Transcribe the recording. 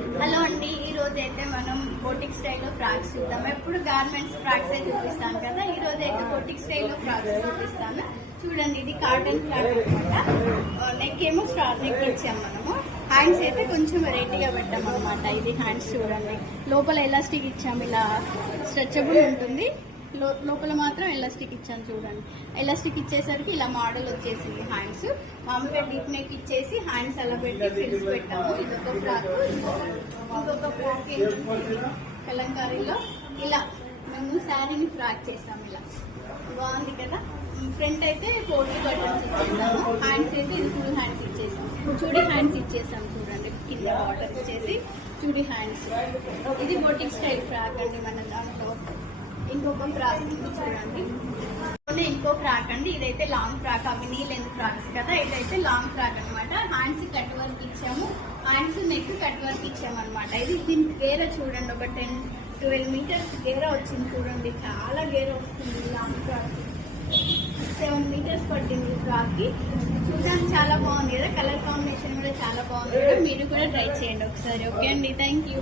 Hello అండి, ఈ రోజు అయితే మనం బోటిక్ స్టైల్లో ఫ్రాక్స్ చూద్దాం. ఎప్పుడు గార్మెంట్స్ ఫ్రాక్స్ అయితే చూపిస్తాను కదా, ఈ రోజు అయితే బోటిక్ స్టైల్లో ఫ్రాక్స్ చూపిస్తాను. చూడండి, ఇది కాటన్ ఫ్రాక్ అనమాట. నెక్ ఏమో స్టార్ నెక్ ఇచ్చాం మనము. హ్యాండ్స్ అయితే కొంచెం వెరైటీగా పెట్టాం అనమాట. ఇది హ్యాండ్స్ చూడండి, లోపల ఎలాస్టిక్ ఇచ్చాం, ఇలా స్ట్రెచబుల్ ఉంటుంది. లోపల మాత్రం ఎలాస్టిక్ ఇచ్చాను చూడండి. ఎలాస్టిక్ ఇచ్చేసరికి ఇలా మోడల్ వచ్చేసింది. హ్యాండ్స్ మామూలుగా డీప్ నెక్ ఇచ్చేసి హ్యాండ్స్ అలా పెట్టి ఫ్రిల్స్ పెట్టాము. ఇదొక ఫ్రాక్. ఇంకొక ఫ్రాక్ ఏంటంటే కలంకారీలో ఇలా మేము శారీని ఫ్రాక్ చేసాము. ఇలా బాగుంది కదా. ఫ్రంట్ అయితే 40 బటన్స్ ఇచ్చేసాము. హ్యాండ్స్ అయితే ఇది ఫుల్ హ్యాండ్స్ ఇచ్చేసాము. చూడి హ్యాండ్స్ ఇచ్చేసాము చూడండి. కింద బార్డర్ ఇచ్చేసి చూడి హ్యాండ్స్. ఇది బోటిక్ స్టైల్ ఫ్రాక్ అండి. మన దాంట్లో ఇంకొక ఫ్రాక్ చూడండి. ఇంకో ఫ్రాక్ అండి. ఇదైతే లాంగ్ ఫ్రాక్, అవి నీ లెంత్ ఫ్రాక్స్ కదా. ఇదైతే లాంగ్ ఫ్రాక్ అనమాట. హ్యాండ్స్ కట్ వర్క్ ఇచ్చాము, హ్యాండ్స్ నెక్ కట్ వర్క్ ఇచ్చాము అనమాట. ఇది దీనికి గేర చూడండి, ఒక 10-12 మీటర్స్ గేర వచ్చింది చూడండి. చాలా గేర వస్తుంది. లాంగ్ ఫ్రాక్ 7 మీటర్స్ పట్టింది ఫ్రాక్ కి. చూడడానికి చాలా బాగుంది కదా. కలర్ కాంబినేషన్ కూడా చాలా బాగుంది కదా. మీరు కూడా ట్రై చేయండి ఒకసారి. ఓకే అండి, థ్యాంక్ యూ.